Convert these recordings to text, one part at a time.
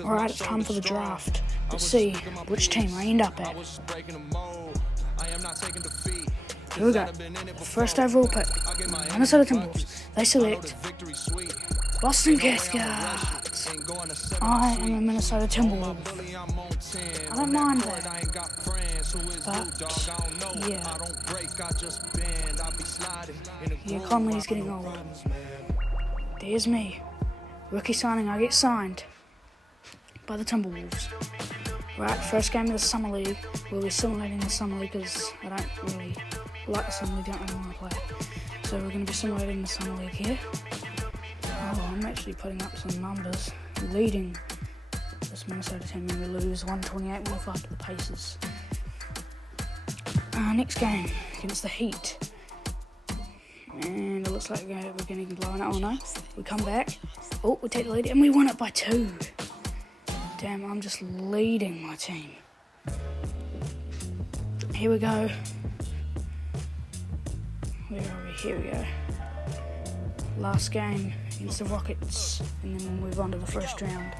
Alright, it's time for the draft. Let's see which team I end up at. Here we go. First overall pick, Minnesota Timberwolves. They select Boston Cascades. I am a Minnesota Timberwolf. I don't mind that. But, yeah, Conley's getting older. There's me. Rookie signing, I get signed by the Timberwolves. Right, first game of the Summer League. We'll be simulating the Summer League because I don't really like the Summer League, don't really want to play it. So we're going to be simulating the Summer League here. Oh, I'm actually putting up some numbers. Leading this Minnesota team, and we lose 128-105 to the Pacers. Next game against the Heat. And it looks like we're getting blown out. Oh no, we come back. Oh, we take the lead and we won it by 2. Damn, I'm just leading my team. Here we go. Where are we? Here we go. Last game against the Rockets, and then we'll move on to the first round.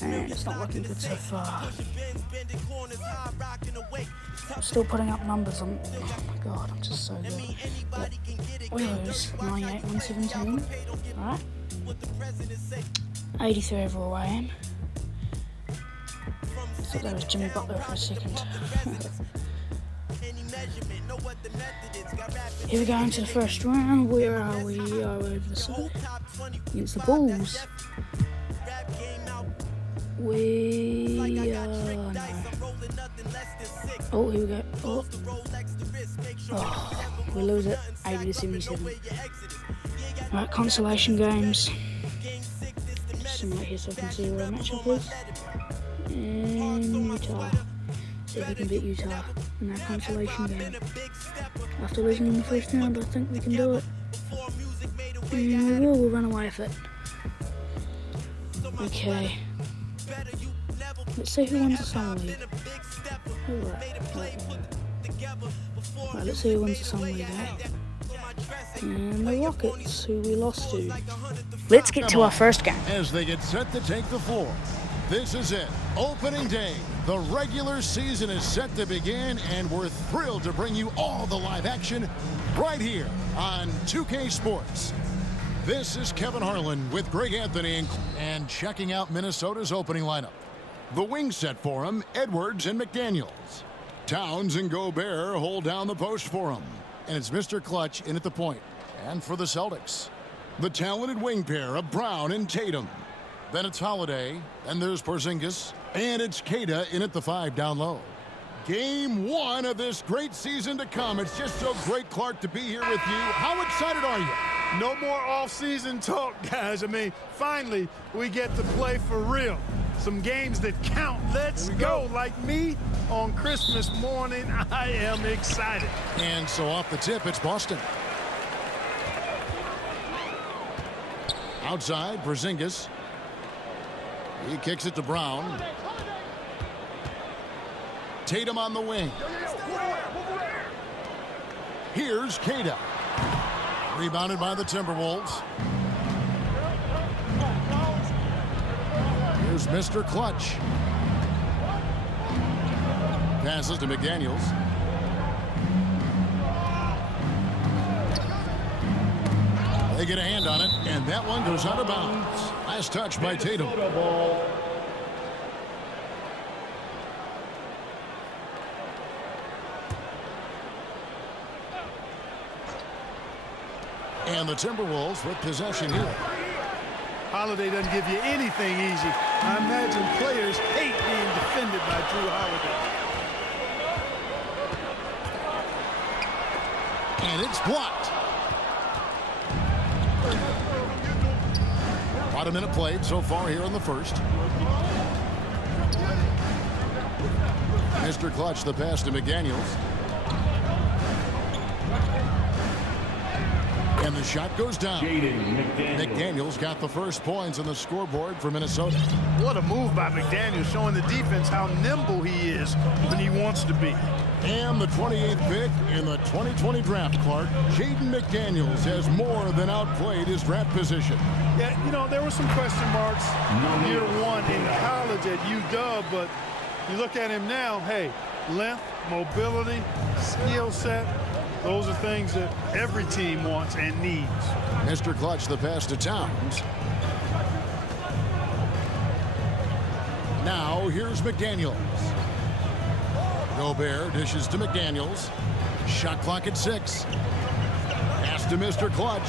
And it's not looking good so far. I'm still putting up numbers on. Oh my god, I'm just so good. But we lose 98-117. Alright. 83 overall I am. I thought that was Jimmy Butler for a second. Here we go into the first round. Where are we? Over the side. Against the Bulls. We are no. Oh, here we go. Oh, we lose it 80-77. Right, consolation games. Simulate here so I can see where our matchup is. And Utah. See if we can beat Utah in that consolation game. After losing in the first round, I think we can do it. And we'll run away with it. Okay. Let's see who wins the Summer League. Right, let's see who wins the Summer League, eh? And the Rockets, who we lost to. Let's get to our first game. As they get set to take the floor. This is it. Opening day. The regular season is set to begin, and we're thrilled to bring you all the live action right here on 2K Sports. This is Kevin Harlan with Greg Anthony and checking out Minnesota's opening lineup. The wing set for him, Edwards and McDaniels. Towns and Gobert hold down the post for him. And it's Mr. Clutch in at the point. And for the Celtics, the talented wing pair of Brown and Tatum. Then it's Holiday, and there's Porzingis, and it's Queta in at the 5 down low. Game 1 of this great season to come. It's just so great, Clark, to be here with you. How excited are you? No more off-season talk, guys. I mean, finally, we get to play for real. Some games that count. Let's go. Like me on Christmas morning, I am excited. And so off the tip, it's Boston. Outside, Porzingis. He kicks it to Brown. Tatum on the wing. Here's Queta. Rebounded by the Timberwolves. Here's Mr. Clutch. Passes to McDaniels. They get a hand on it, and that one goes out of bounds. Last touch by Tatum. And the Timberwolves with possession here. Holiday doesn't give you anything easy. I imagine players hate being defended by Drew Holiday. And it's blocked. About a minute played so far here in the first. Mr. Clutch, the pass to McDaniels. And the shot goes down. McDaniels got the first points on the scoreboard for Minnesota. What a move by McDaniels, showing the defense how nimble he is when he wants to be. And the 28th pick in the 2020 draft, Clark, Jaden McDaniels has more than outplayed his draft position. Yeah, you know, there were some question marks year one in college at UW, but you look at him now, hey, length, mobility, skill set, those are things that every team wants and needs. Mr. Clutch, the pass to Towns. Now here's McDaniels. Gobert dishes to McDaniels. Shot clock at 6. Pass to Mr. Clutch.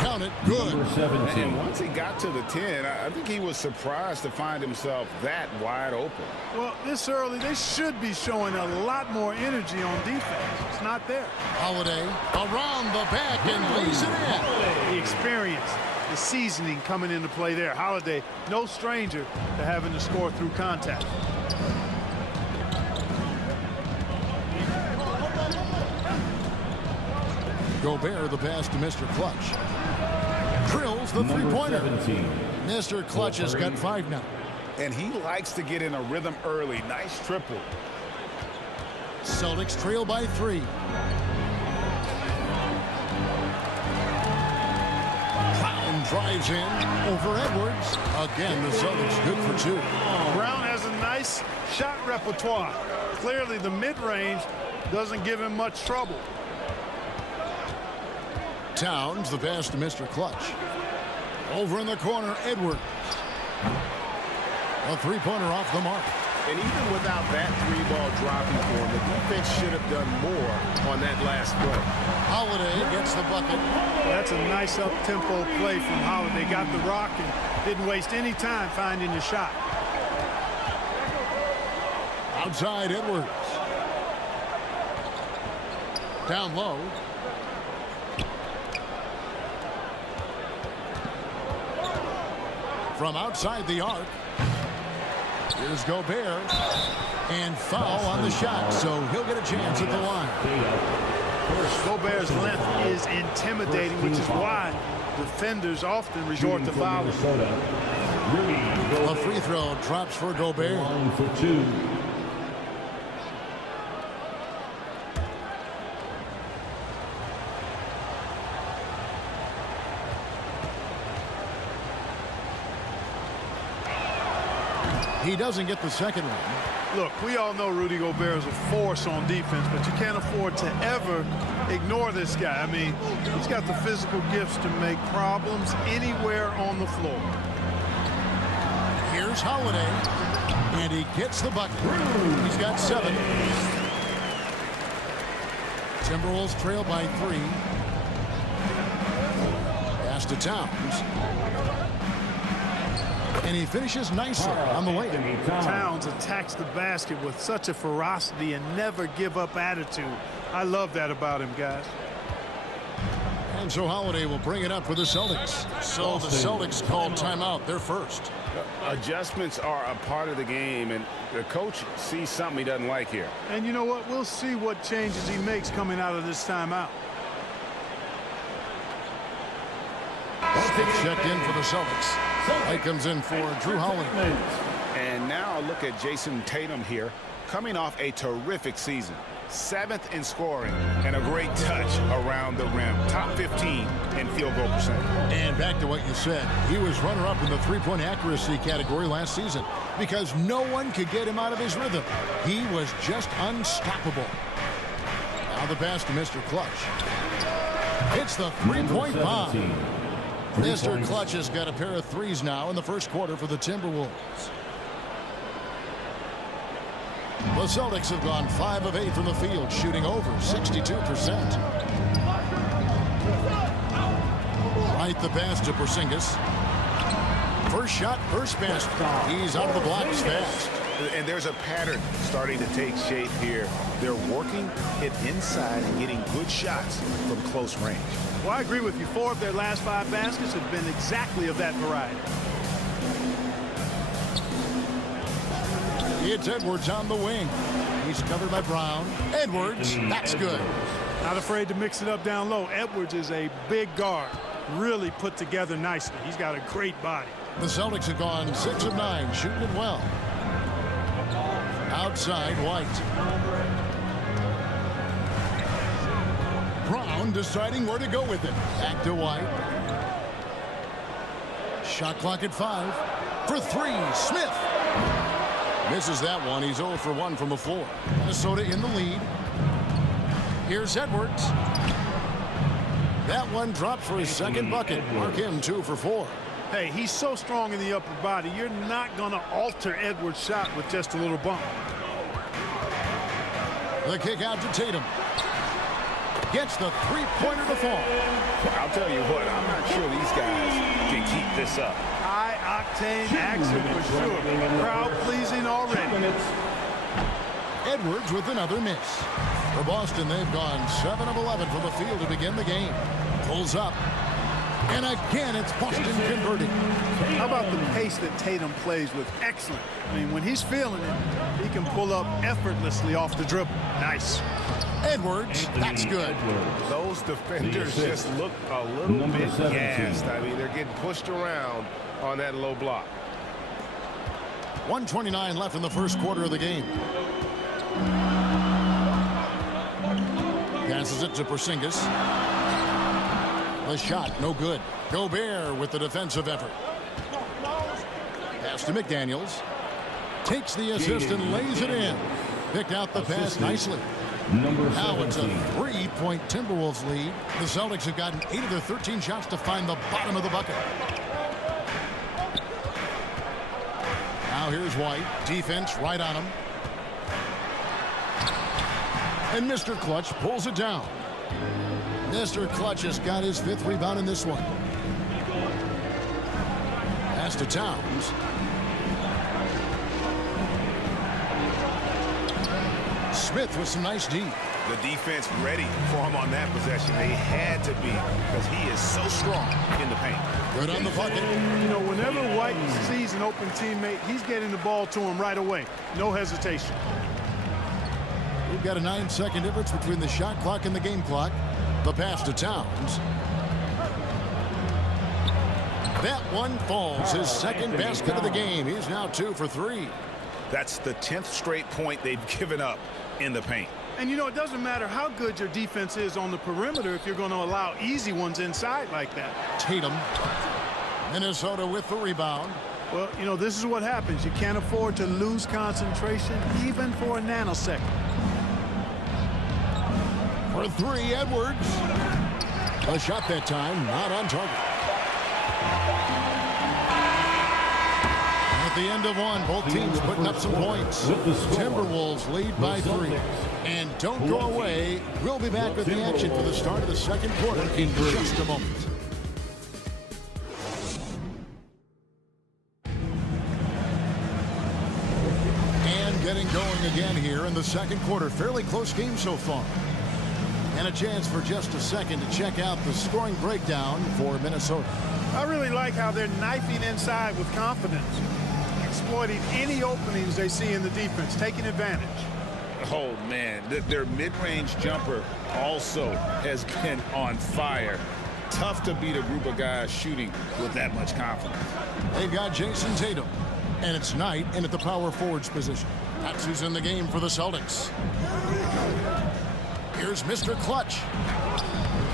Count it. Good. And once he got to the 10, I think he was surprised to find himself that wide open. Well, this early, they should be showing a lot more energy on defense. It's not there. Holiday around the back and lays it in. The experience, the seasoning coming into play there. Holiday, no stranger to having to score through contact. Gobert the pass to Mr. Clutch. Drills the three-pointer. Mr. Clutch has got 5 now. And he likes to get in a rhythm early. Nice triple. Celtics trail by 3. Brown drives in over Edwards. Again, the Celtics good for 2. Brown has a nice shot repertoire. Clearly, the mid-range doesn't give him much trouble. Towns the pass to Mr. Clutch. Over in the corner, Edwards. A three-pointer off the mark. And even without that 3-ball dropping for him, the defense should have done more on that last play. Holiday gets the bucket. That's a nice up-tempo play from Holiday. Got the rock and didn't waste any time finding the shot. Outside Edwards. Down low. From outside the arc. Here's Gobert. And foul on the shot, so he'll get a chance at the line. Gobert's length is intimidating, which is why defenders often resort to fouling. A free throw drops for Gobert. He doesn't get the second one. Look, we all know Rudy Gobert is a force on defense, but you can't afford to ever ignore this guy. I mean, he's got the physical gifts to make problems anywhere on the floor. Here's Holiday, and he gets the bucket. He's got 7. Timberwolves trail by 3. Pass to Towns. And he finishes nicely on the way. Towns attacks the basket with such a ferocity and never give up attitude. I love that about him, guys. And so Holiday will bring it up for the Celtics. So the Celtics called timeout. They're first. Adjustments are a part of the game, and the coach sees something he doesn't like here. And you know what? We'll see what changes he makes coming out of this timeout. Checked in for the Celtics. White comes in for Drew Holiday. And now look at Jason Tatum here, coming off a terrific season. 7th in scoring and a great touch around the rim. Top 15 in field goal percentage. And back to what you said, he was runner-up in the three-point accuracy category last season because no one could get him out of his rhythm. He was just unstoppable. Now the pass to Mr. Clutch. It's the three-point bomb. Mr. Clutch has got a pair of threes now in the first quarter for the Timberwolves. The Celtics have gone 5 of 8 from the field, shooting over 62%. Right the pass to Porzingis. First shot, first pass. He's out of the blocks fast. And there's a pattern starting to take shape here. They're working it inside and getting good shots from close range. Well, I agree with you. 4 of their last 5 baskets have been exactly of that variety. It's Edwards on the wing. He's covered by Brown. Edwards, that's good. Not afraid to mix it up down low. Edwards is a big guard. Really put together nicely. He's got a great body. The Celtics have gone 6 of 9, shooting it well. Outside, White. Brown deciding where to go with it. Back to White. Shot clock at 5. For 3, Smith. Misses that one. He's 0 for 1 from the floor. Minnesota in the lead. Here's Edwards. That one drops for his second bucket. Mark him 2 for 4. Hey, he's so strong in the upper body. You're not going to alter Edwards' shot with just a little bump. The kick out to Tatum. Gets the three-pointer to fall. I'll tell you what, I'm not sure these guys can keep this up. High-octane action for sure. Crowd-pleasing already. Edwards with another miss. For Boston, they've gone 7 of 11 from the field to begin the game. Pulls up. And again, it's Boston converting. How about the pace that Tatum plays with? Excellent. I mean, when he's feeling it, he can pull up effortlessly off the dribble. Nice. Edwards, that's good. Those defenders just look a little bit gassed. I mean, they're getting pushed around on that low block. 1:29 left in the first quarter of the game. Passes it to Porzingis. The shot, no good. Gobert with the defensive effort. Pass to McDaniels. Takes the assist and lays it in. Picked out the pass nicely. Now it's a 3-point Timberwolves lead. The Celtics have gotten 8 of their 13 shots to find the bottom of the bucket. Now here's White. Defense right on him. And Mr. Clutch pulls it down. Mr. Clutch has got his 5th rebound in this one. Pass to Towns. Smith with some nice D. The defense ready for him on that possession. They had to be because he is so strong in the paint. Good on the bucket. You know, whenever White sees an open teammate, he's getting the ball to him right away. No hesitation. We've got a 9-second difference between the shot clock and the game clock. The pass to Towns. That one falls. His second basket of the game. He's now 2 for 3. That's the 10th straight point they've given up in the paint. And, you know, it doesn't matter how good your defense is on the perimeter if you're going to allow easy ones inside like that. Tatum. Minnesota with the rebound. Well, you know, this is what happens. You can't afford to lose concentration even for a nanosecond. For 3, Edwards. A shot that time, not on target. At the end of one, both teams putting up some points. Timberwolves lead by 3. And don't go away. We'll be back with the action for the start of the second quarter in just a moment. And getting going again here in the second quarter. Fairly close game so far. And a chance for just a second to check out the scoring breakdown for Minnesota. I really like how they're knifing inside with confidence, exploiting any openings they see in the defense, taking advantage. Oh, man, their mid-range jumper also has been on fire. Tough to beat a group of guys shooting with that much confidence. They've got Jason Tatum, and it's Knight in at the power forwards position. That's who's in the game for the Celtics. Here's Mr. Clutch.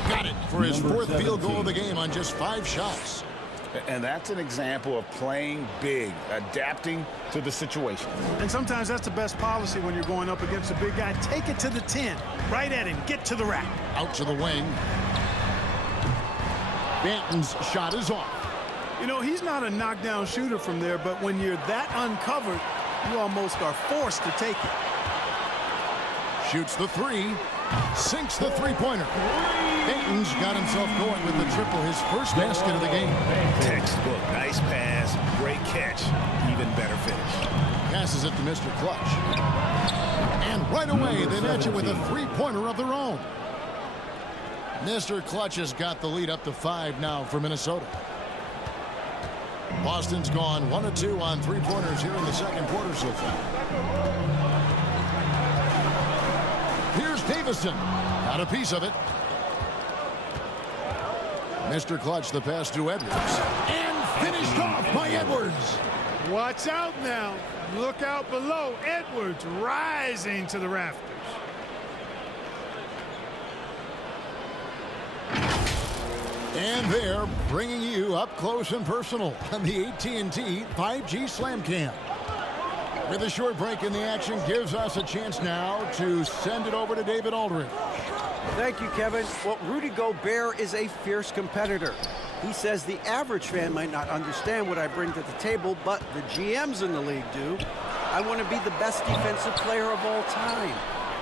Got it for his 4th field goal of the game on just 5 shots. And that's an example of playing big, adapting to the situation. And sometimes that's the best policy when you're going up against a big guy. Take it to the 10. Right at him. Get to the rack. Out to the wing. Banton's shot is off. You know, he's not a knockdown shooter from there, but when you're that uncovered, you almost are forced to take it. Shoots the 3. Sinks the three-pointer. Banton's got himself going with the triple, his first basket of the game. Textbook. Nice pass. Great catch. Even better finish. Passes it to Mr. Clutch. And right away, they match it with a three-pointer of their own. Mr. Clutch has got the lead up to 5 now for Minnesota. Boston's gone 1 of 2 on three-pointers here in the second quarter so far. Here's Davison. Got a piece of it. Mr. Clutch, the pass to Edwards. And finished off by Edwards. Watch out now. Look out below. Edwards rising to the rafters. And they're bringing you up close and personal on the AT&T 5G Slam Cam. With a short break in the action, gives us a chance now to send it over to David Aldridge. Thank you, Kevin. Well, Rudy Gobert is a fierce competitor. He says the average fan might not understand what I bring to the table, but the GMs in the league do. I want to be the best defensive player of all time.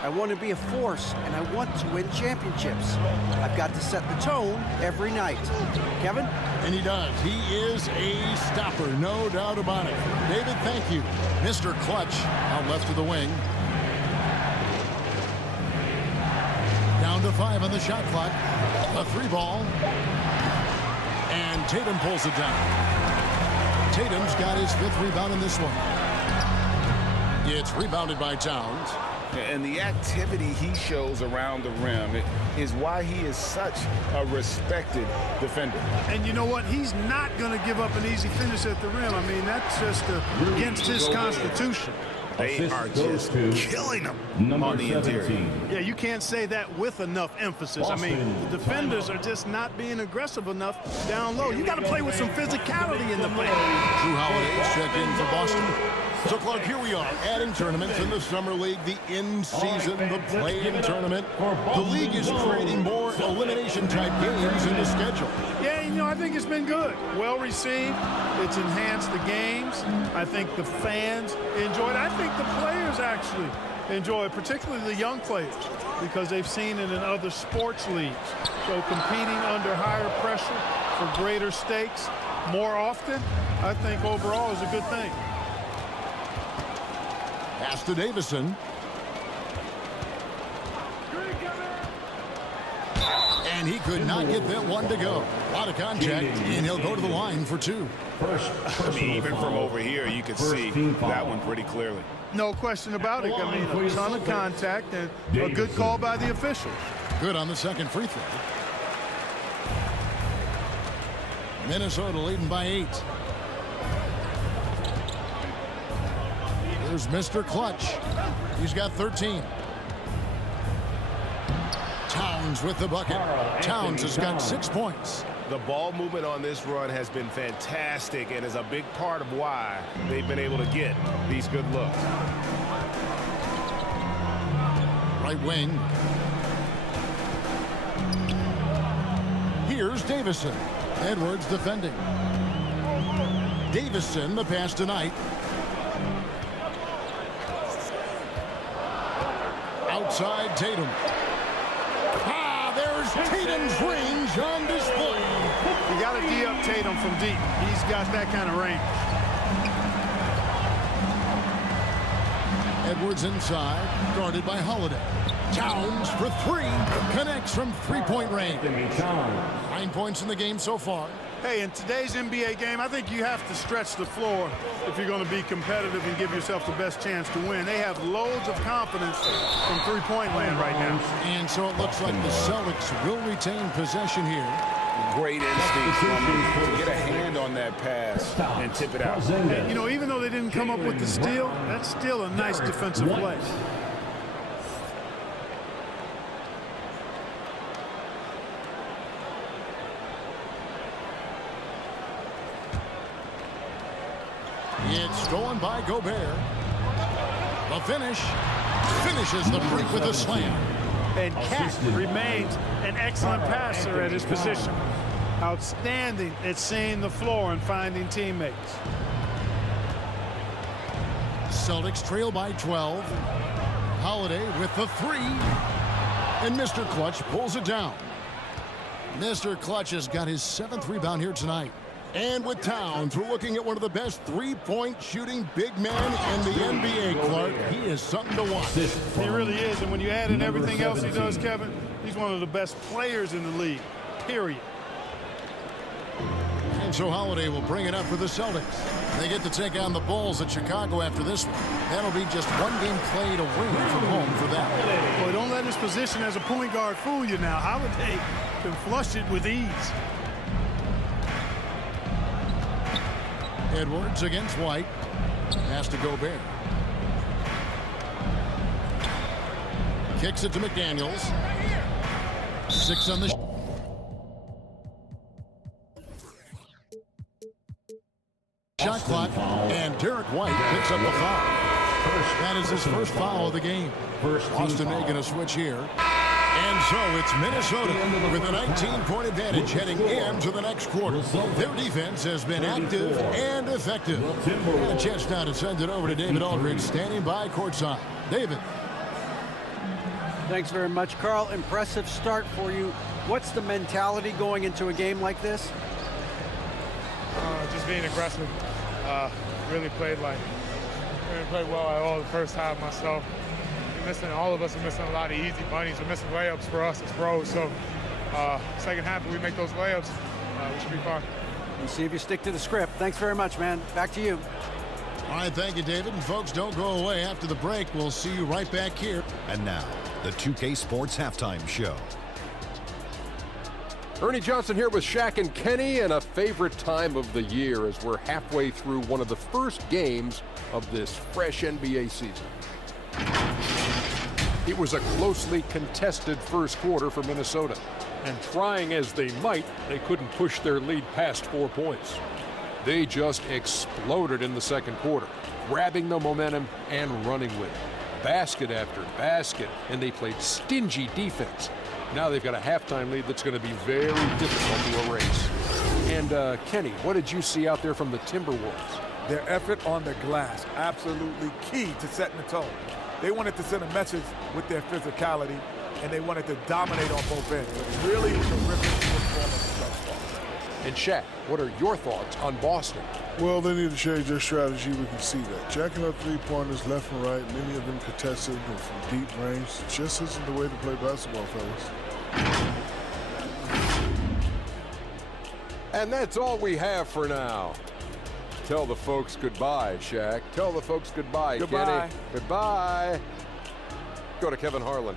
I want to be a force, and I want to win championships. I've got to set the tone every night. Kevin? And he does. He is a stopper, no doubt about it. David, thank you. Mr. Clutch out left of the wing. Down to 5 on the shot clock. A 3-ball. And Tatum pulls it down. Tatum's got his 5th rebound in this one. It's rebounded by Towns. And the activity he shows around the rim is why he is such a respected defender. And you know what? He's not going to give up an easy finish at the rim. I mean, that's just against his constitution. They are just killing him on the interior. Yeah, you can't say that with enough emphasis. I mean, the defenders are just not being aggressive enough down low. You got to play with some physicality in the paint. Drew Holiday's checked in for Boston. So, Clark, here we are, adding tournaments in the Summer League, the in-season, the play-in tournament. The league is creating more elimination-type games in the schedule. Yeah, you know, I think it's been good. Well received. It's enhanced the games. I think the fans enjoy it. I think the players actually enjoy it, particularly the young players, because they've seen it in other sports leagues. So competing under higher pressure for greater stakes more often, I think overall is a good thing. Pass to Davison. And he could not get that one to go. A lot of contact, and he'll go to the line for 2. I mean, even from over here, you could see that one pretty clearly. No question about it. I mean, a ton of contact and a good call by the officials. Good on the second free throw. Minnesota leading by 8. Here's Mr. Clutch. He's got 13. Towns with the bucket. Towns has got 6 points. The ball movement on this run has been fantastic and is a big part of why they've been able to get these good looks. Right wing. Here's Davison. Edwards defending. Davison, the pass tonight. Outside Tatum. There's Tatum's range on display. You got to D-up Tatum from deep. He's got that kind of range. Edwards inside, guarded by Holiday. Towns for 3, connects from 3-point range. 9 points in the game so far. Hey, in today's NBA game, I think you have to stretch the floor if you're going to be competitive and give yourself the best chance to win. They have loads of confidence from 3-point land right now. And so it looks like the Celtics will retain possession here. Great instinct from him to get a hand on that pass and tip it out. And, you know, even though they didn't come up with the steal, that's still a nice defensive play. It's stolen by Gobert. The finish. Finishes the break with a slam. And Cat remains an excellent passer at his position. Outstanding at seeing the floor and finding teammates. Celtics trail by 12. Holiday with the 3. And Mr. Clutch pulls it down. Mr. Clutch has got his 7th rebound here tonight. And with Towns, we're looking at one of the best 3-point shooting big men in the NBA, Clark. He is something to watch. He really is, and when you add in everything else he does, Kevin, he's one of the best players in the league, period. And so Holiday will bring it up for the Celtics. They get to take on the Bulls at Chicago after this one. That'll be just one game played away from home for that. Boy, don't let his position as a point guard fool you now. Holiday can flush it with ease. Edwards against White. Pass to Gobert. Kicks it to McDaniels. 6 on the shot clock, and Derek White picks up the foul. That is his first foul of the game. Boston making a switch here. And so it's Minnesota with a 19-point advantage heading into the next quarter. Their defense has been active and effective. And a chance now to send it over to David Aldridge, standing by courtside. David. Thanks very much, Carl. Impressive start for you. What's the mentality going into a game like this? Just being aggressive. Really played well at all the first half myself. All of us are missing a lot of easy bunnies. We're missing layups for us as pros. So second half, if we make those layups, we should be fine. We'll see if you stick to the script. Thanks very much, man. Back to you. All right, thank you, David. And folks, don't go away. After the break, we'll see you right back here. And now, the 2K Sports Halftime Show. Ernie Johnson here with Shaq and Kenny, and a favorite time of the year as we're halfway through one of the first games of this fresh NBA season. It was a closely contested first quarter for Minnesota, and trying as they might, they couldn't push their lead past 4 points. They just exploded in the second quarter, grabbing the momentum and running with it. Basket after basket, and they played stingy defense. Now they've got a halftime lead that's going to be very difficult to erase. And Kenny, what did you see out there from the Timberwolves? Their effort on the glass, absolutely key to setting the tone. They wanted to send a message with their physicality, and they wanted to dominate on both ends. Really terrific performance thus far. And Shaq, what are your thoughts on Boston? Well, they need to change their strategy. We can see that. Jacking up three-pointers left and right, many of them contested and from deep range. Just isn't the way to play basketball, fellas. And that's all we have for now. Tell the folks goodbye, Shaq. Tell the folks goodbye, Goodbye. Kenny. Goodbye. Go to Kevin Harlan.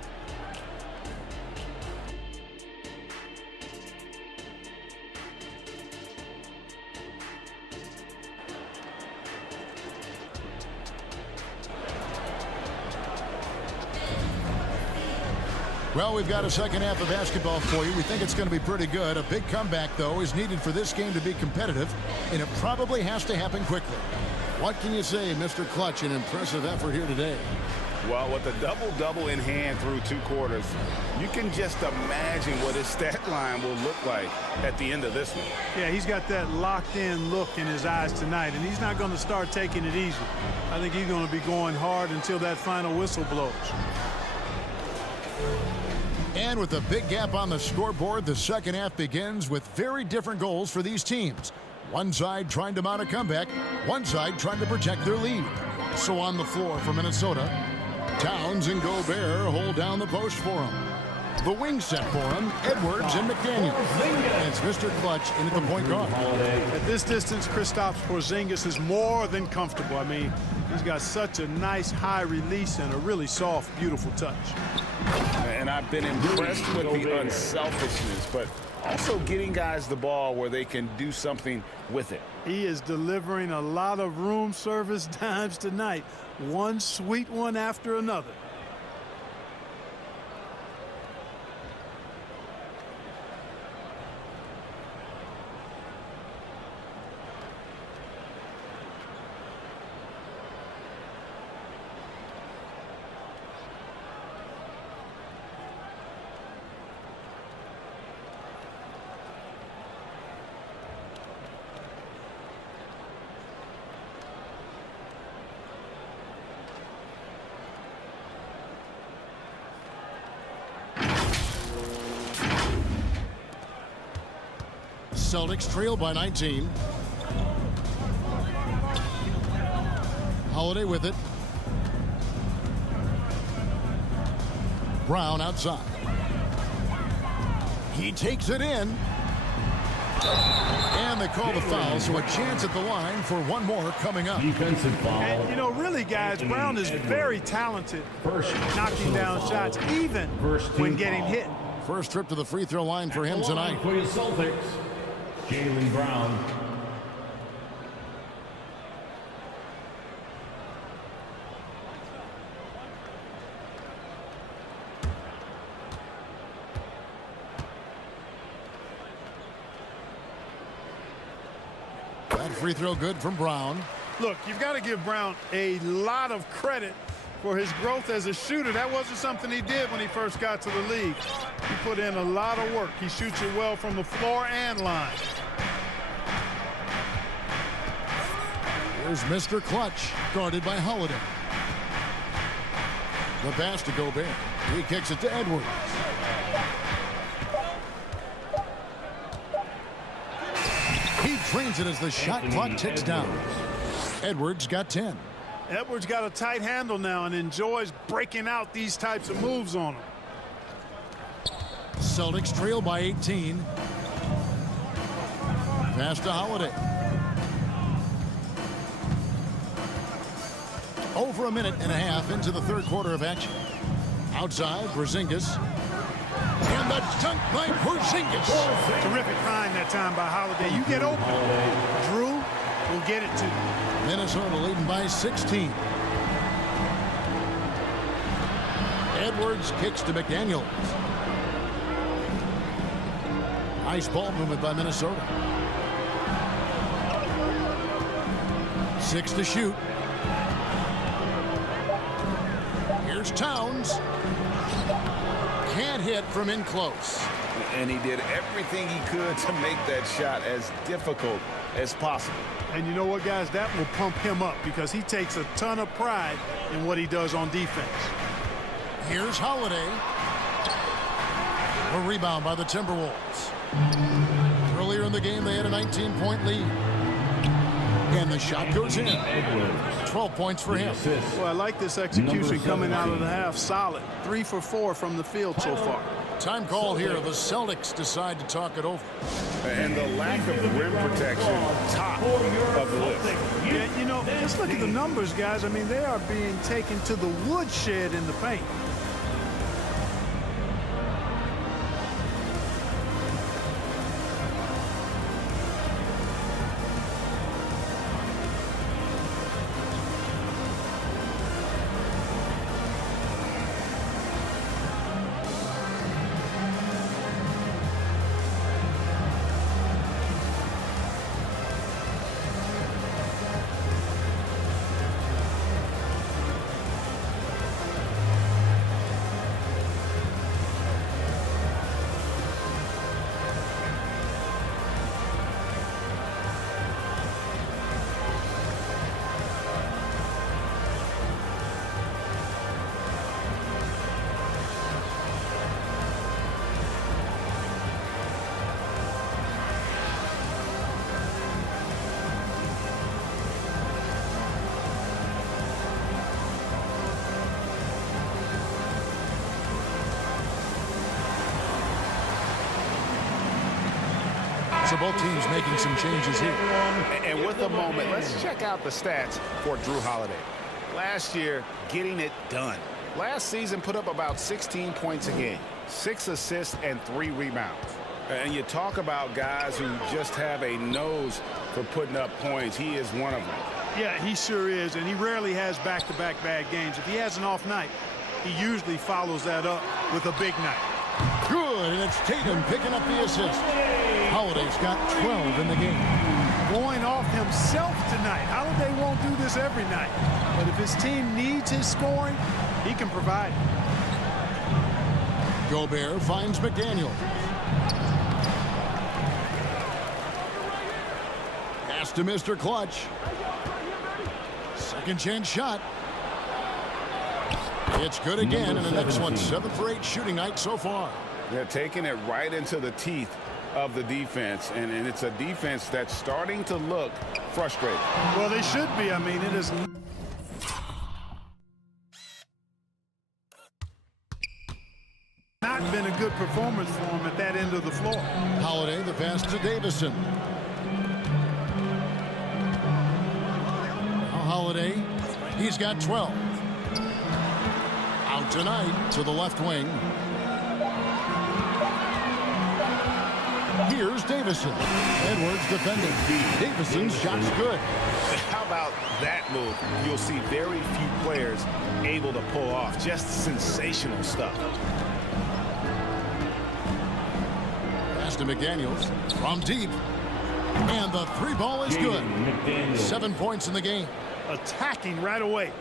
Well, we've got a second half of basketball for you. We think it's going to be pretty good. A big comeback, though, is needed for this game to be competitive, and it probably has to happen quickly. What can you say, Mr. Clutch? An impressive effort here today. Well, with a double-double in hand through 2 quarters, you can just imagine what his stat line will look like at the end of this one. Yeah, he's got that locked-in look in his eyes tonight, and he's not going to start taking it easy. I think he's going to be going hard until that final whistle blows. And with a big gap on the scoreboard, the second half begins with very different goals for these teams. One side trying to mount a comeback, one side trying to protect their lead. So on the floor for Minnesota, Towns and Gobert hold down the post for him. The wing set for him, Edwards and McDaniels. And it's Mr. Clutch in at the point guard. At this distance, Kristaps Porzingis is more than comfortable. I mean, he's got such a nice high release and a really soft, beautiful touch. And I've been impressed with the unselfishness, but also getting guys the ball where they can do something with it. He is delivering a lot of room service dimes tonight. One sweet one after another. Celtics trail by 19. Holiday with it. Brown outside. He takes it in. And they call the foul, so a chance at the line for one more coming up. Defensive foul. And, you know, really, guys, Brown is very talented knocking down shots, even when getting hit. First trip to the free throw line for him tonight. For the Celtics, Jaylen Brown. That free throw good from Brown. Look, you've got to give Brown a lot of credit for his growth as a shooter. That wasn't something he did when he first got to the league. He put in a lot of work. He shoots it well from the floor and line. Here's Mr. Clutch, guarded by Holiday. The pass to Gobert. He kicks it to Edwards. He trains it as the shot clock ticks down. Edwards got 10. Edwards got a tight handle now and enjoys breaking out these types of moves on him. Celtics trail by 18. Pass to Holiday. Over a minute and a half into the third quarter of action. Outside, Porzingis. And the dunk by Porzingis. Terrific find that time by Holiday. You get open, Drew will get it to you. Minnesota leading by 16. Edwards kicks to McDaniels. Nice ball movement by Minnesota. 6 to shoot. Here's Towns. Can't hit from in close. And he did everything he could to make that shot as difficult as possible. And you know what, guys? That will pump him up because he takes a ton of pride in what he does on defense. Here's Holiday. A rebound by the Timberwolves. Earlier in the game, they had a 19-point lead. And the shot goes in. 12 points for him. Well, I like this execution coming out of the half. Solid. 3 for 4 from the field so far. Time call here. The Celtics decide to talk it over. And the lack of rim protection, top of the list. Yeah, you know, just look at the numbers, guys. I mean, they are being taken to the woodshed in the paint. So both teams making some changes here. And with the moment, let's check out the stats for Drew Holiday. Last year, getting it done. Last season, put up about 16 points a game, 6 assists and 3 rebounds. And you talk about guys who just have a nose for putting up points. He is one of them. Yeah, he sure is, and he rarely has back-to-back bad games. If he has an off night, he usually follows that up with a big night. Good, and it's Tatum picking up the assist. Holiday's got 12 in the game. Going off himself tonight. Holiday won't do this every night, but if his team needs his scoring, he can provide it. Gobert finds McDaniel. Pass to Mr. Clutch. Second chance shot. It's good again, and the next one 7 for 8 shooting night so far. They're taking it right into the teeth of the defense, and it's a defense that's starting to look frustrated. Well, they should be. I mean, it is. Not been a good performance for him at that end of the floor. Holiday, the pass to Davison. Now Holiday, he's got 12. Out tonight to the left wing. Here's Davison. Edwards defending. Davison's shot's good. How about that move? You'll see very few players able to pull off just sensational stuff. Pass to McDaniels from deep. And the three ball is good. 7 points in the game. Attacking right away.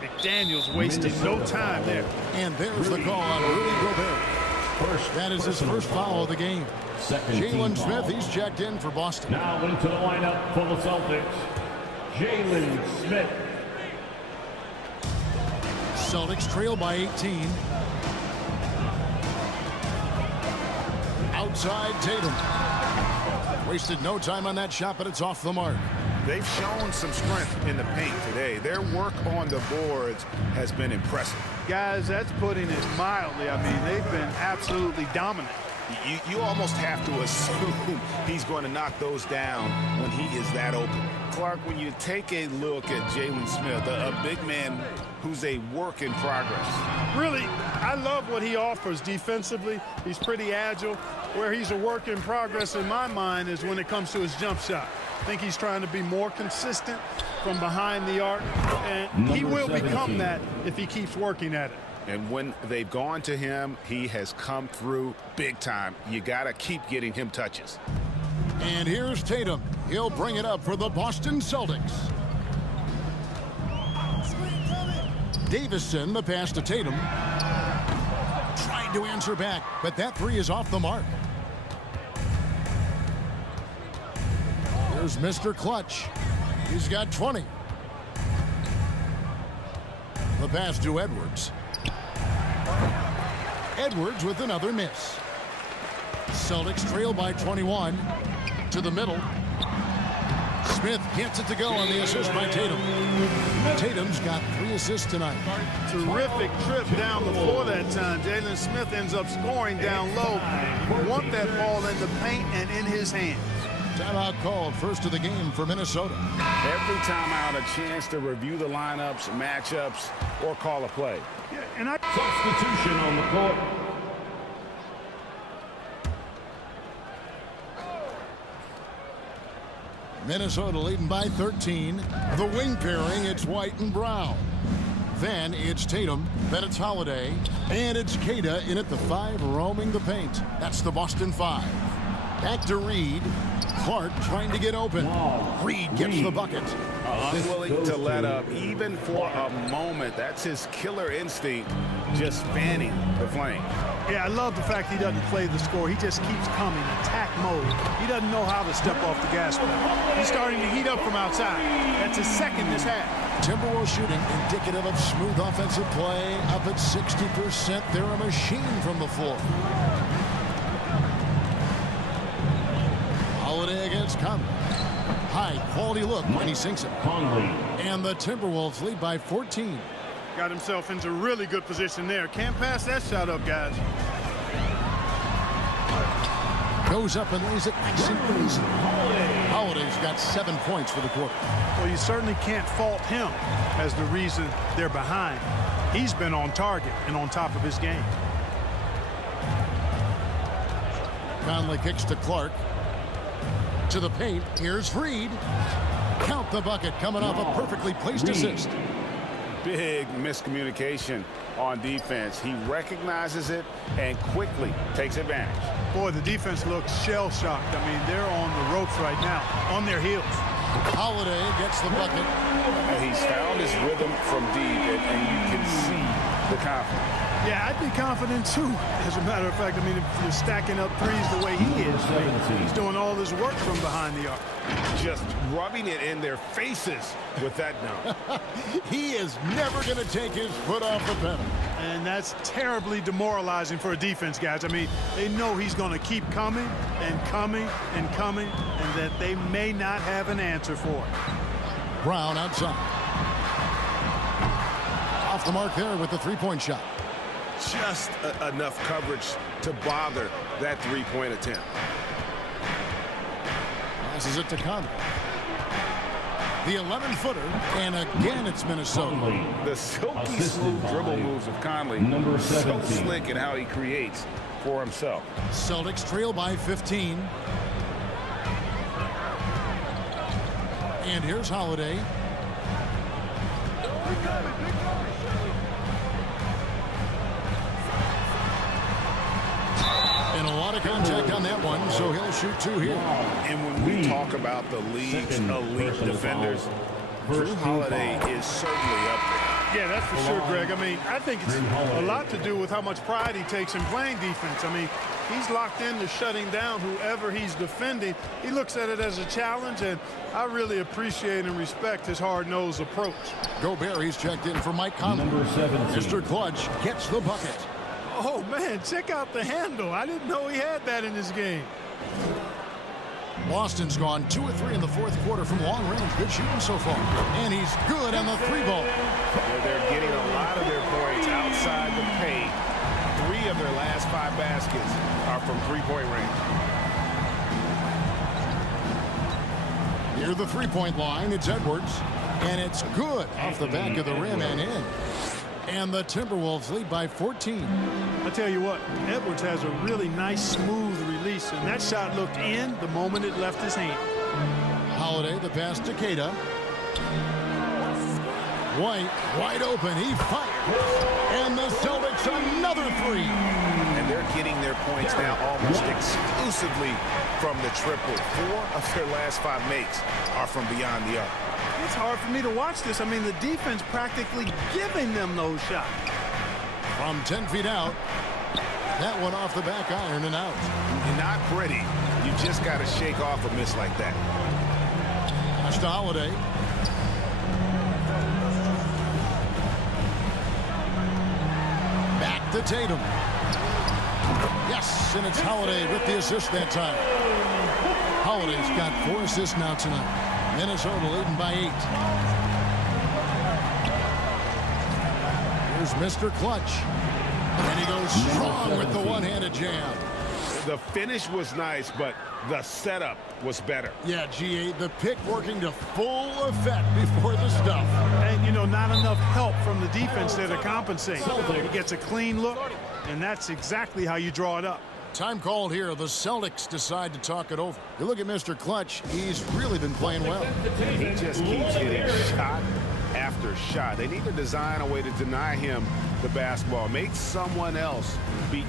McDaniels wasted no time there. And there's the call on Rudy Gobert. That is his first foul of the game. Jalen Smith, he's checked in for Boston. Now into the lineup for the Celtics, Jalen Smith. Celtics trail by 18. Outside Tatum. Wasted no time on that shot, but it's off the mark. They've shown some strength in the paint today. Their work on the boards has been impressive. Guys, that's putting it mildly. I mean, they've been absolutely dominant. You almost have to assume he's going to knock those down when he is that open. Clark, when you take a look at Jalen Smith, a big man who's a work in progress. Really, I love what he offers defensively. He's pretty agile. Where he's a work in progress in my mind is when it comes to his jump shot. I think he's trying to be more consistent from behind the arc, and he will become that if he keeps working at it. And when they've gone to him, he has come through big time. You got to keep getting him touches. And here's Tatum. He'll bring it up for the Boston Celtics. Davison, the pass to Tatum. Trying to answer back, but that three is off the mark. There's Mr. Clutch. He's got 20. The pass to Edwards. Edwards with another miss. Celtics trail by 21. To the middle. Smith gets it to go on the assist by Tatum. Tatum's got 3 assists tonight. Terrific trip down the floor that time. Jalen Smith ends up scoring down low. You want that ball in the paint and in his hands. Timeout called, first of the game for Minnesota. Every timeout, a chance to review the lineups, matchups, or call a play. Yeah, and Substitution on the court. Minnesota leading by 13. The wing pairing, it's White and Brown. Then it's Tatum, then it's Holiday, and it's Queta in at the 5 roaming the paint. That's the Boston 5. Back to Reed. Clark trying to get open. Reed gets the bucket. Unwilling to let up even for a moment. That's his killer instinct, just fanning the flame. Yeah, I love the fact he doesn't play the score. He just keeps coming, attack mode. He doesn't know how to step off the gas pedal. He's starting to heat up from outside. That's his second this half. Timberwolves shooting indicative of smooth offensive play. Up at 60%. They're a machine from the floor. Holiday against Conley. High quality look when he sinks it. Conley. And the Timberwolves lead by 14. Got himself into really good position there. Can't pass that shot up, guys. Goes up and lays it nice and easy. Holiday's got 7 points for the quarter. Well, you certainly can't fault him as the reason they're behind. He's been on target and on top of his game. Conley kicks to Clark. To the paint. Here's Reed. Count the bucket coming off a perfectly placed assist. Big miscommunication on defense. He recognizes it and quickly takes advantage. Boy, the defense looks shell-shocked. I mean, they're on the ropes right now, on their heels. Holiday gets the bucket. And he's found his rhythm from deep, and you can see the confidence. Yeah, I'd be confident too. As a matter of fact, I mean, if you're stacking up threes the way he is, I mean, he's doing all this work from behind the arc. Just rubbing it in their faces with that dunk. He is never going to take his foot off the pedal. And that's terribly demoralizing for a defense, guys. I mean, they know he's going to keep coming and coming and coming, and that they may not have an answer for it. Brown outside. Off the mark there with the three-point shot. just enough coverage to bother that three-point attempt. Passes it to Conley. The 11-footer, and again it's Minnesota. The silky smooth dribble moves of Conley. So slick in how he creates for himself. Celtics trail by 15. And here's Holiday. And a lot of contact on that one, so he'll shoot 2 here. And when we talk about the league's elite defenders, Drew Holiday is certainly up there. Yeah, that's for sure, Greg. I mean, I think it's a lot to do with how much pride he takes in playing defense. I mean, he's locked into shutting down whoever he's defending. He looks at it as a challenge, and I really appreciate and respect his hard-nosed approach. Gobert, he's checked in for Mike Conley. Mr. Clutch gets the bucket. Oh, man, check out the handle. I didn't know he had that in his game. Boston's gone 2 of 3 in the fourth quarter from long range. Good shooting so far. And he's good on the 3-ball. They're getting a lot of their points outside the paint. 3 of their last 5 baskets are from three-point range. Near the three-point line, it's Edwards. And it's good off the back of the rim and in. And the Timberwolves lead by 14. I tell you what, Edwards has a really nice, smooth release, and that shot looked in the moment it left his hand. Holiday, the pass to Queta. White, wide open, he fires. And the Celtics another 3. And they're getting their points now almost exclusively from the triple. 4 of their last 5 makes are from beyond the arc. It's hard for me to watch this. I mean, the defense practically giving them those shots. From 10 feet out, that one off the back iron and out. You're not pretty. You just got to shake off a miss like that. Pass to Holiday. Back to Tatum. Yes, and it's Holiday with the assist that time. Holiday's got 4 assists now tonight. Minnesota leading by 8. Here's Mr. Clutch. And he goes strong with the one-handed jam. The finish was nice, but the setup was better. Yeah, GA, the pick working to full effect before the stuff. And, you know, not enough help from the defense there to compensate. He gets a clean look, and that's exactly how you draw it up. Time called here. The Celtics decide to talk it over. You look at Mr. Clutch. He's really been playing well. He just keeps hitting shot after shot. They need to design a way to deny him the basketball. Make someone else beat you.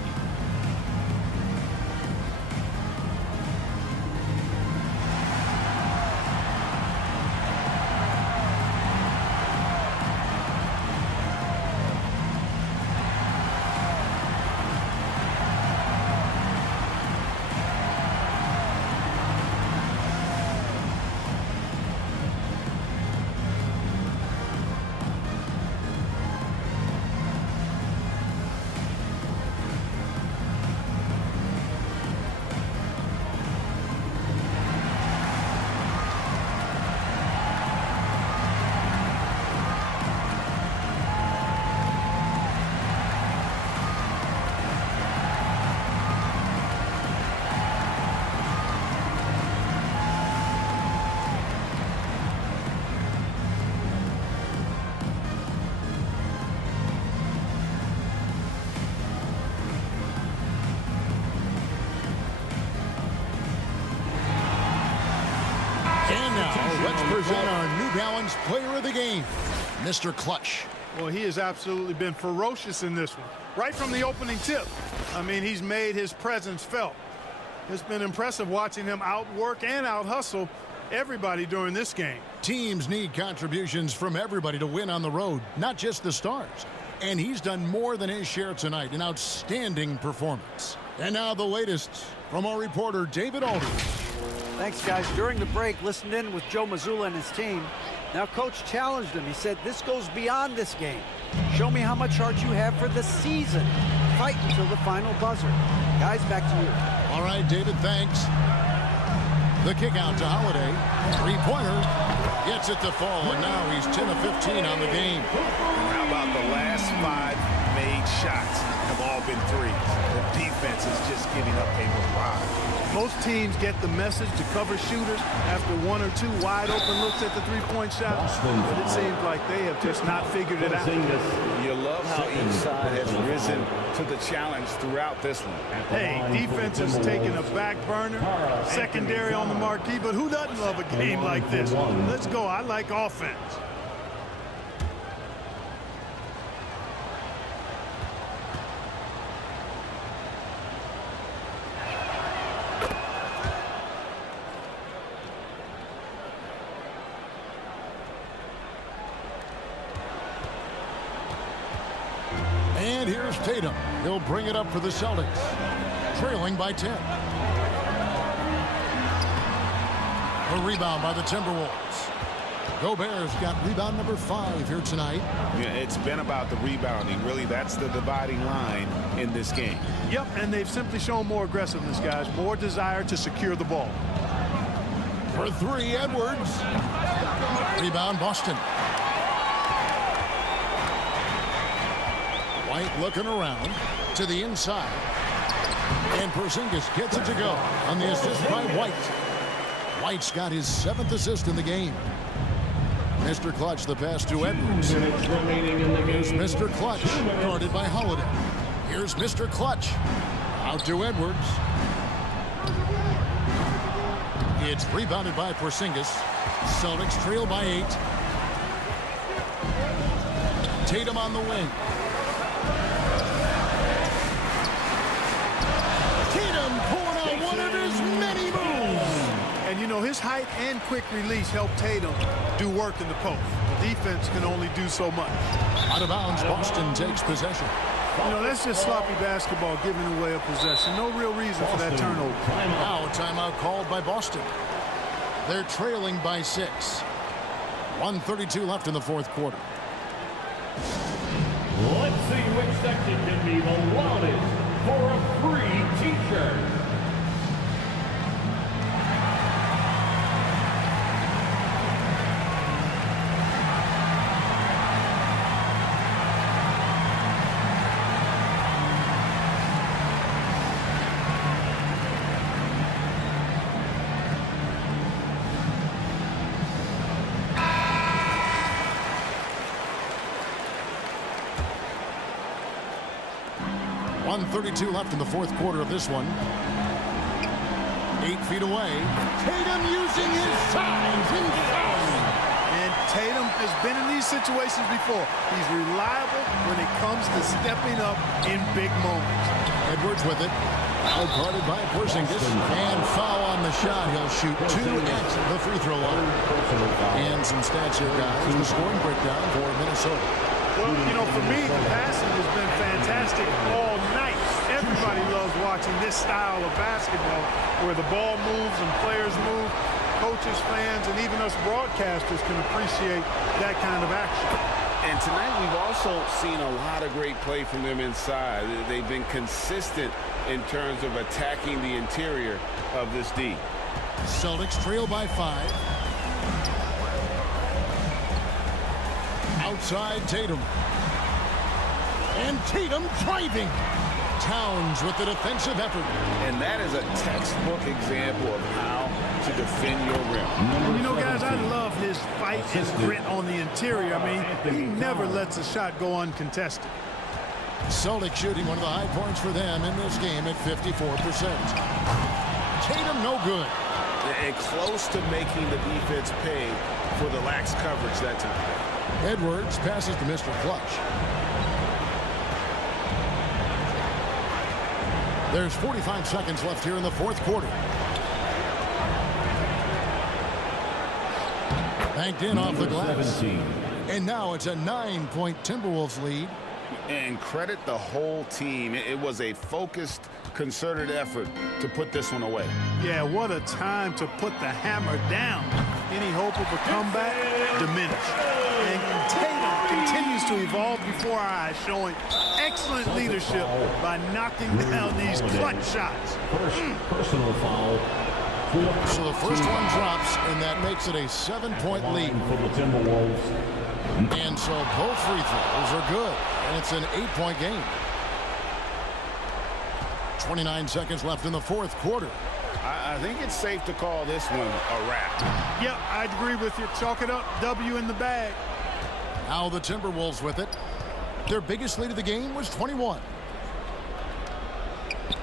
And now, let's present our New Balance player of the game, Mr. Clutch. Well, he has absolutely been ferocious in this one. Right from the opening tip. I mean, he's made his presence felt. It's been impressive watching him outwork and out-hustle everybody during this game. Teams need contributions from everybody to win on the road, not just the stars. And he's done more than his share tonight, an outstanding performance. And now the latest from our reporter, David Aldridge. Thanks, guys. During the break, listened in with Joe Mazzulla and his team. Now, Coach challenged him. He said, this goes beyond this game. Show me how much heart you have for the season. Fight until the final buzzer. Guys, back to you. All right, David, thanks. The kick out to Holiday. Three-pointer. Gets it to fall, and now he's 10 of 15 on the game. How about the last 5 made shots have all been threes. The defense is just giving up a barrage. Most teams get the message to cover shooters after one or two wide open looks at the three-point shot, but it seems like they have just not figured it out. You love how each side has risen to the challenge throughout this one. Hey, defense is taking a back burner, secondary on the marquee, but who doesn't love a game like this? Let's go. I like offense. And here's Tatum. He'll bring it up for the Celtics, trailing by 10. A rebound by the Timberwolves. Gobert's got rebound number 5 here tonight. Yeah, it's been about the rebounding. Really, that's the dividing line in this game. Yep, and they've simply shown more aggressiveness, guys. More desire to secure the ball. For 3, Edwards. Rebound, Boston. White looking around to the inside. And Porzingis gets it to go on the assist by White. White's got his 7th assist in the game. Mr. Clutch, the pass to Edwards. Here's Mr. Clutch, guarded by Holiday. Here's Mr. Clutch. Out to Edwards. It's rebounded by Porzingis. Celtics trail by 8. Tatum on the wing. Tatum pulling out one of his many moves. And, you know, his height and quick release help Tatum do work in the post. The defense can only do so much. Out of bounds, Boston takes possession. You know, that's just sloppy basketball, giving away a possession. No real reason for that turnover. Now a timeout called by Boston. They're trailing by 6. 1:32 left in the 4th quarter. Let's see which section can be the loudest for a free t-shirt. .32 left in the 4th quarter of this one. 8 feet away. Tatum using his size inside. And Tatum has been in these situations before. He's reliable when it comes to stepping up in big moments. Edwards with it. Now guarded by Porzingis. And foul on the shot. He'll shoot 2 at the free throw line. And some stats here, guys. The scoring breakdown for Minnesota. Well, you know, for me, the passing has been fantastic all night. Everybody loves watching this style of basketball where the ball moves and players move. Coaches, fans, and even us broadcasters can appreciate that kind of action. And tonight we've also seen a lot of great play from them inside. They've been consistent in terms of attacking the interior of this D. Celtics trail by 5. Outside Tatum. And Tatum driving. Towns with the defensive effort. And that is a textbook example of how to defend your rim. And you know, guys, I love his fight and grit on the interior. I mean, he never lets a shot go uncontested. Celtics shooting one of the high points for them in this game at 54%. Tatum no good. And close to making the defense pay for the lax coverage that time. Edwards passes to Mr. Clutch. There's 45 seconds left here in the 4th quarter. Banked in off the glass. 17. And now it's a 9-point Timberwolves lead. And credit the whole team. It was a focused, concerted effort to put this one away. Yeah, what a time to put the hammer down. Any hope of a comeback diminished. And Tatum continues to evolve before our eyes, showing excellent leadership by knocking down these clutch shots. First personal foul. So the first one drops, and that makes it a 7-point lead. For the Timberwolves. And so both free throws are good. And it's an 8-point game. 29 seconds left in the fourth quarter. I think it's safe to call this one a wrap. Yep, I'd agree with you. Chalk it up. W in the bag. Now the Timberwolves with it. Their biggest lead of the game was 21.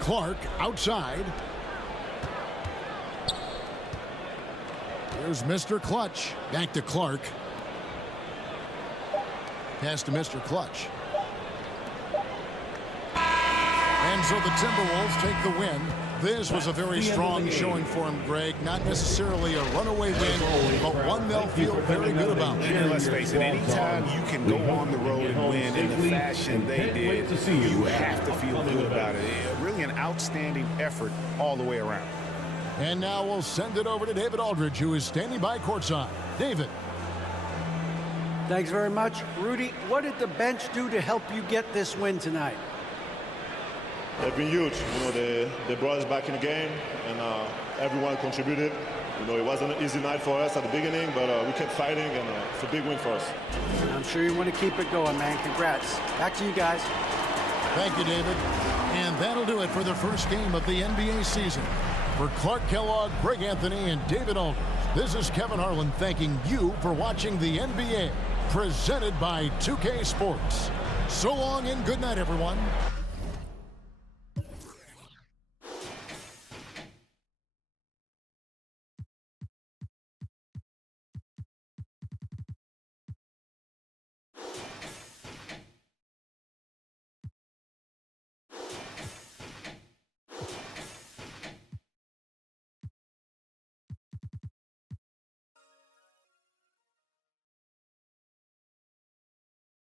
Clark outside. Here's Mr. Clutch. Back to Clark. Pass to Mr. Clutch. And so the Timberwolves take the win. This was a very strong showing for him, Greg. Not necessarily a runaway win, but one they'll feel very good about. And let's face it, anytime you can go on the road and win in the fashion they did, you have to feel good about it. Really an outstanding effort all the way around. And now we'll send it over to David Aldridge, who is standing by courtside. David. Thanks very much. Rudy, what did the bench do to help you get this win tonight? They've been huge. You know, they brought us back in the game, and everyone contributed. You know, it wasn't an easy night for us at the beginning, but we kept fighting, and it's a big win for us. I'm sure you want to keep it going, man. Congrats. Back to you guys. Thank you, David. And that'll do it for the first game of the NBA season. For Clark Kellogg, Greg Anthony, and David Aldridge, this is Kevin Harlan thanking you for watching the NBA, presented by 2K Sports. So long and good night, everyone.